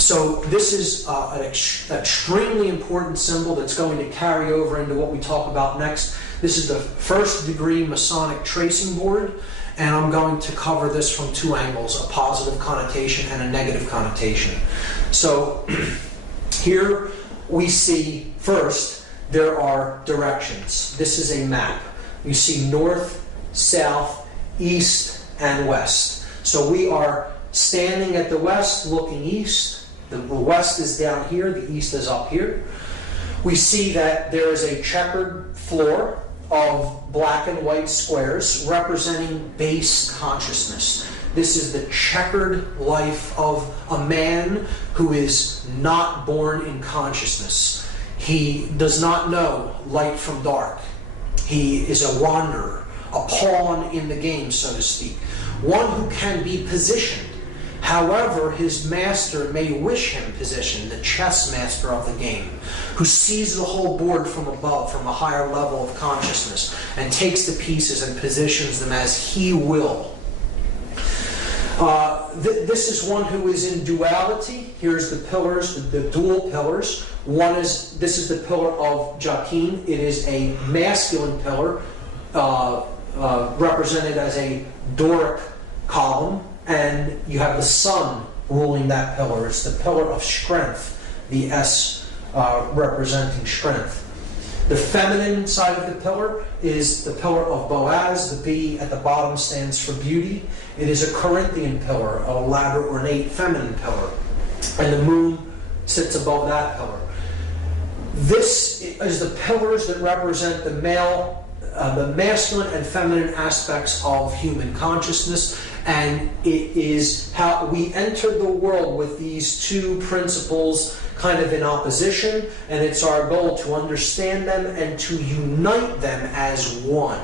So this is an extremely important symbol that's going to carry over into what we talk about next. This is the first degree Masonic tracing board, and I'm going to cover this from two angles, a positive connotation and a negative connotation. So here we see, first, there are directions. This is a map. You see north, south, east, and west. So we are standing at the west, looking east. The west is down here, the east is up here. We see that there is a checkered floor of black and white squares representing base consciousness. This is the checkered life of a man who is not born in consciousness. He does not know light from dark. He is a wanderer, a pawn in the game, so to speak. One who can be positioned. However, his master may wish him positioned, the chess master of the game, who sees the whole board from above, from a higher level of consciousness, and takes the pieces and positions them as he will. This is one who is in duality. Here's the pillars, the dual pillars. This is the pillar of Joachim. It is a masculine pillar, represented as a Doric column. And you have the sun ruling that pillar. It's the pillar of strength, the S representing strength. The feminine side of the pillar is the pillar of Boaz. The B at the bottom stands for beauty. It is a Corinthian pillar, a elaborate, ornate, feminine pillar. And the moon sits above that pillar. This is the pillars that represent the masculine and feminine aspects of human consciousness. And it is how we enter the world with these two principles kind of in opposition, and it's our goal to understand them and to unite them as one.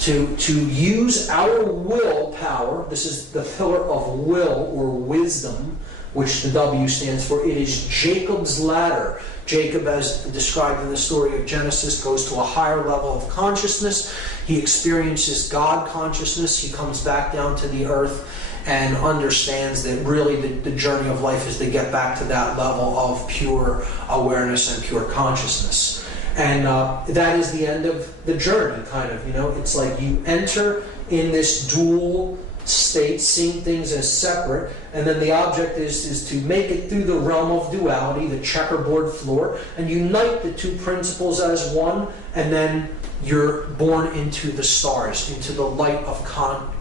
To use our willpower. This is the pillar of will or wisdom, which the W stands for. It is Jacob's ladder. Jacob, as described in the story of Genesis, goes to a higher level of consciousness. He experiences God consciousness. He comes back down to the earth and understands that really the journey of life is to get back to that level of pure awareness and pure consciousness. And that is the end of the journey, kind of. It's like you enter in this dual state, seeing things as separate, and then the object is to make it through the realm of duality, the checkerboard floor, and unite the two principles as one, and then you're born into the stars, into the light of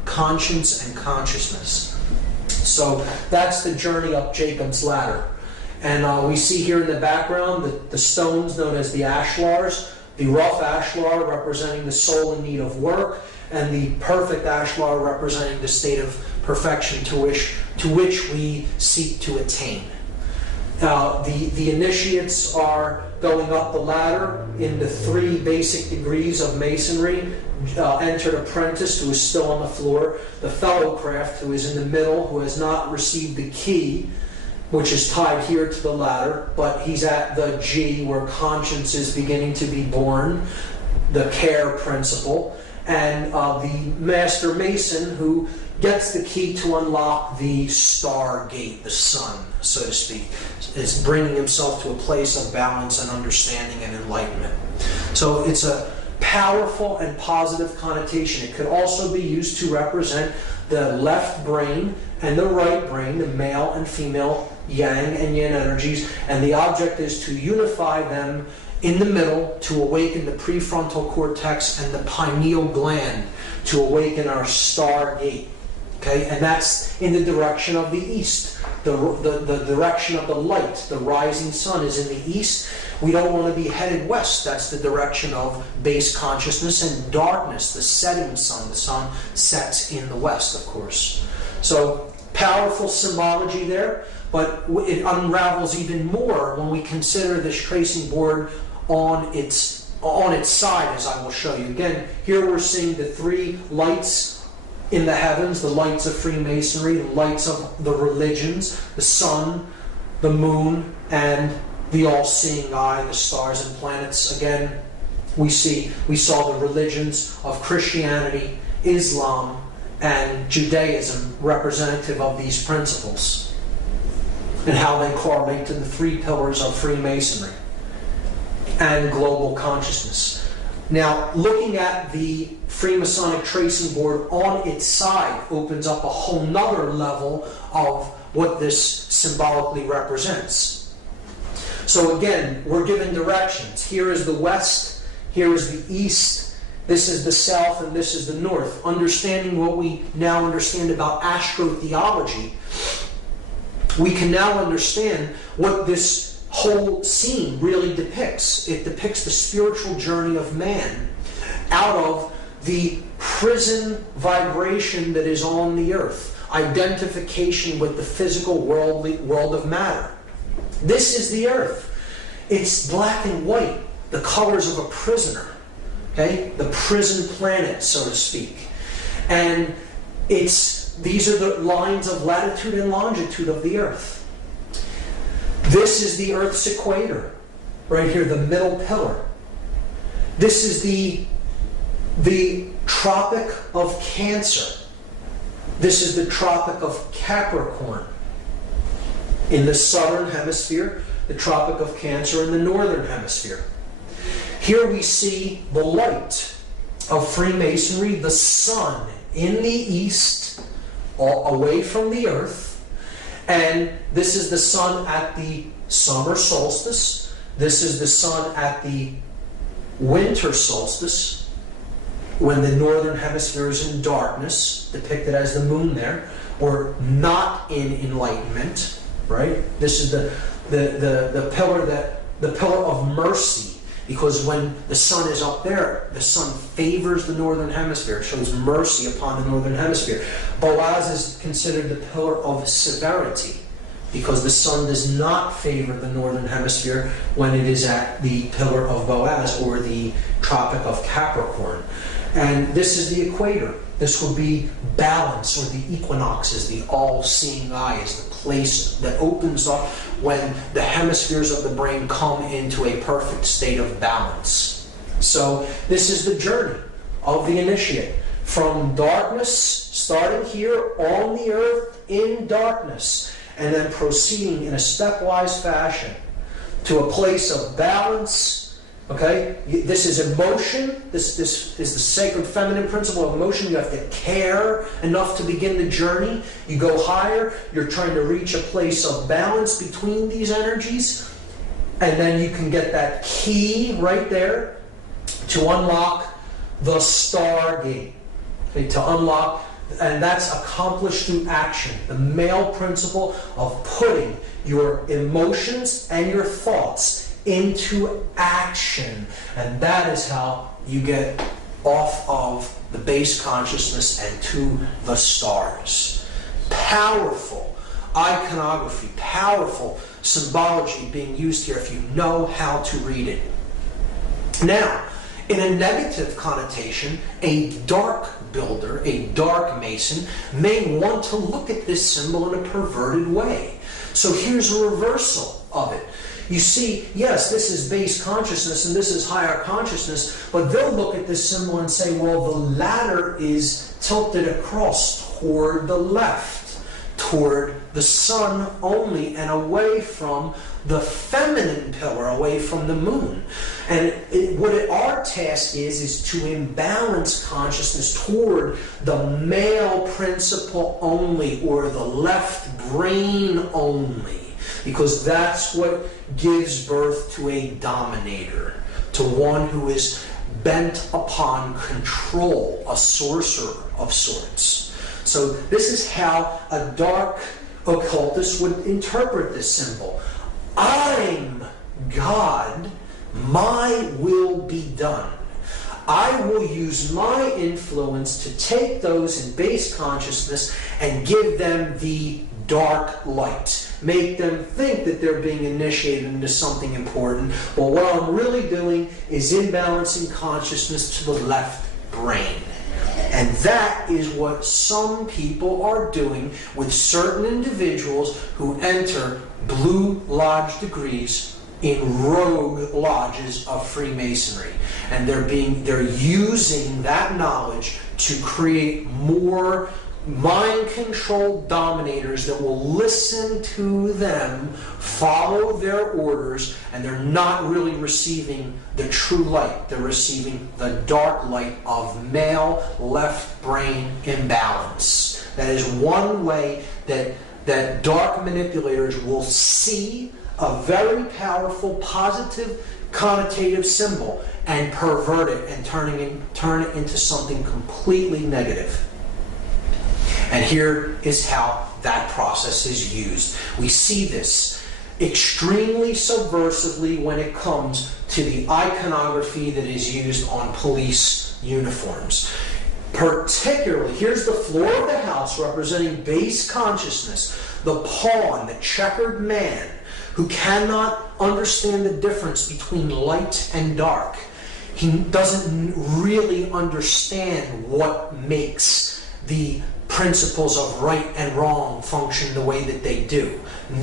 conscience and consciousness. So that's the journey up Jacob's ladder. And we see here in the background the stones known as the ashlars, the rough ashlar representing the soul in need of work, and the perfect ashlar representing the state of perfection to which we seek to attain. The initiates are going up the ladder in the 3 basic degrees of Masonry. Entered apprentice, who is still on the floor. The fellowcraft, who is in the middle, who has not received the key, which is tied here to the ladder, but he's at the G, where conscience is beginning to be born, the care principle. And the Master Mason, who gets the key to unlock the star gate, the sun, so to speak, is bringing himself to a place of balance and understanding and enlightenment. So it's a powerful and positive connotation. It could also be used to represent the left brain and the right brain, the male and female yang and yin energies, and the object is to unify them in the middle to awaken the prefrontal cortex and the pineal gland, to awaken our star gate. Okay, and that's in the direction of the east, the direction of the light. The rising sun is in the east. We don't want to be headed west. That's the direction of base consciousness and darkness, the setting sun. The sun sets in the west, of course. So powerful symbology there, but it unravels even more when we consider this tracing board on its side, as I will show you. Again, here we're seeing the 3 lights in the heavens, the lights of Freemasonry, the lights of the religions, the sun, the moon, and the all-seeing eye, the stars and planets. Again, we saw the religions of Christianity, Islam, and Judaism representative of these principles. and how they correlate to the three pillars of Freemasonry and global consciousness. Now, looking at the Freemasonic tracing board on its side opens up a whole nother level of what this symbolically represents. So again, we're given directions. Here is the west, here is the east, this is the south, and this is the north. Understanding what we now understand about astro-theology, we can now understand what this whole scene really depicts. It depicts the spiritual journey of man out of the prison vibration that is on the earth, identification with the physical world of matter. This is the earth. It's black and white, the colors of a prisoner, okay? The prison planet, so to speak. And these are the lines of latitude and longitude of the earth. This is the Earth's equator, right here, the middle pillar. This is the Tropic of Cancer. This is the Tropic of Capricorn. In the southern hemisphere, the Tropic of Cancer in the northern hemisphere. Here we see the light of Freemasonry, the sun in the east, away from the earth. And this is the sun at the summer solstice. This is the sun at the winter solstice, when the northern hemisphere is in darkness, depicted as the moon there, or not in enlightenment, right? This is the pillar of mercy, because when the sun is up there, the sun favors the northern hemisphere, shows mercy upon the northern hemisphere. Boaz is considered the pillar of severity, because the sun does not favor the northern hemisphere when it is at the pillar of Boaz, or the Tropic of Capricorn. And this is the equator. This would be balance, or the equinoxes, the all-seeing eye, is the place that opens up when the hemispheres of the brain come into a perfect state of balance. So this is the journey of the initiate. From darkness, starting here on the earth in darkness, and then proceeding in a stepwise fashion to a place of balance. Okay, this is emotion. This is the sacred feminine principle of emotion. You have to care enough to begin the journey. You go higher. You're trying to reach a place of balance between these energies. And then you can get that key right there to unlock the stargate. Okay, to unlock, and that's accomplished through action. The male principle of putting your emotions and your thoughts into action. And that is how you get off of the base consciousness and to the stars. Powerful iconography, powerful symbology being used here if you know how to read it. Now, in a negative connotation, a dark builder, a dark mason, may want to look at this symbol in a perverted way. So here's a reversal of it. You see, yes, this is base consciousness and this is higher consciousness, but they'll look at this symbol and say, well, the ladder is tilted across toward the left, toward the sun only, and away from the feminine pillar, away from the moon. And our task is to imbalance consciousness toward the male principle only, or the left brain only. Because that's what gives birth to a dominator, to one who is bent upon control, a sorcerer of sorts. So this is how a dark occultist would interpret this symbol. I'm God, my will be done. I will use my influence to take those in base consciousness and give them the dark light. Make them think that they're being initiated into something important. But what I'm really doing is imbalancing consciousness to the left brain. And that is what some people are doing with certain individuals who enter Blue Lodge degrees in rogue lodges of Freemasonry. And they're using that knowledge to create more mind-controlled dominators that will listen to them, follow their orders, and they're not really receiving the true light. They're receiving the dark light of male left brain imbalance. That is one way that dark manipulators will see a very powerful, positive, connotative symbol and pervert it and turn it into something completely negative. And here is how that process is used. We see this extremely subversively when it comes to the iconography that is used on police uniforms. Particularly, here's the floor of the house representing base consciousness, the pawn, the checkered man, who cannot understand the difference between light and dark. He doesn't really understand what makes the principles of right and wrong function the way that they do.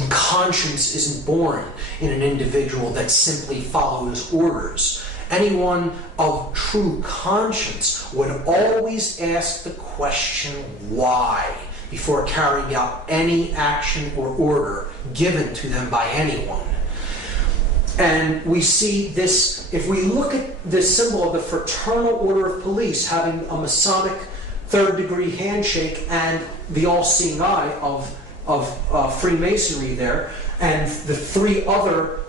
Conscience isn't born in an individual that simply follows orders. Anyone of true conscience would always ask the question, why, before carrying out any action or order given to them by anyone. And we see this, if we look at the symbol of the Fraternal Order of Police having a Masonic third-degree handshake and the all-seeing eye of Freemasonry there, and the three other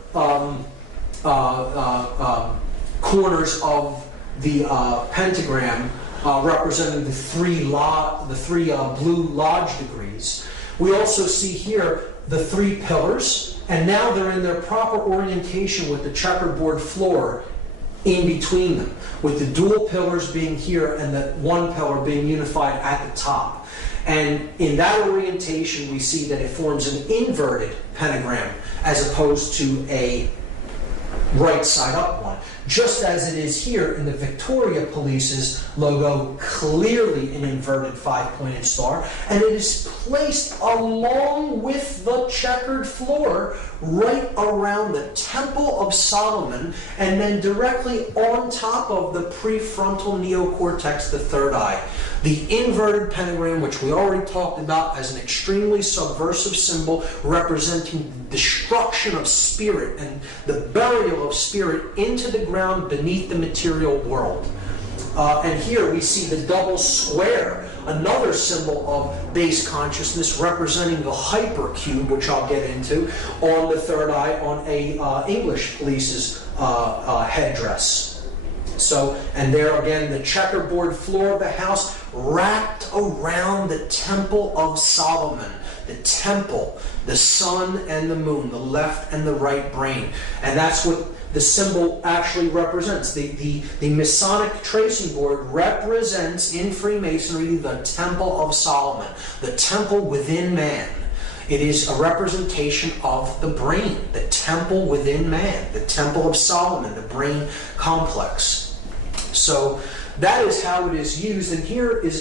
corners of the pentagram representing the three blue lodge degrees. We also see here the three pillars, and now they're in their proper orientation with the checkerboard floor in between them, with the dual pillars being here and the one pillar being unified at the top. And in that orientation, we see that it forms an inverted pentagram as opposed to a right side up one. Just as it is here in the Victoria Police's logo, clearly an inverted 5-pointed star, and it is placed along with the checkered floor right around the Temple of Solomon, and then directly on top of the prefrontal neocortex, the third eye. The inverted pentagram, which we already talked about as an extremely subversive symbol representing the destruction of spirit and the burial of spirit into the ground beneath the material world. And here we see the double square, another symbol of base consciousness representing the hypercube, which I'll get into, on the third eye on a English police's headdress. So, and there again, the checkerboard floor of the house wrapped around the Temple of Solomon. The temple, the sun and the moon, the left and the right brain. And that's what the symbol actually represents. The Masonic tracing board represents in Freemasonry the Temple of Solomon, the temple within man. It is a representation of the brain, the temple within man, the Temple of Solomon, the brain complex. So that is how it is used, and here is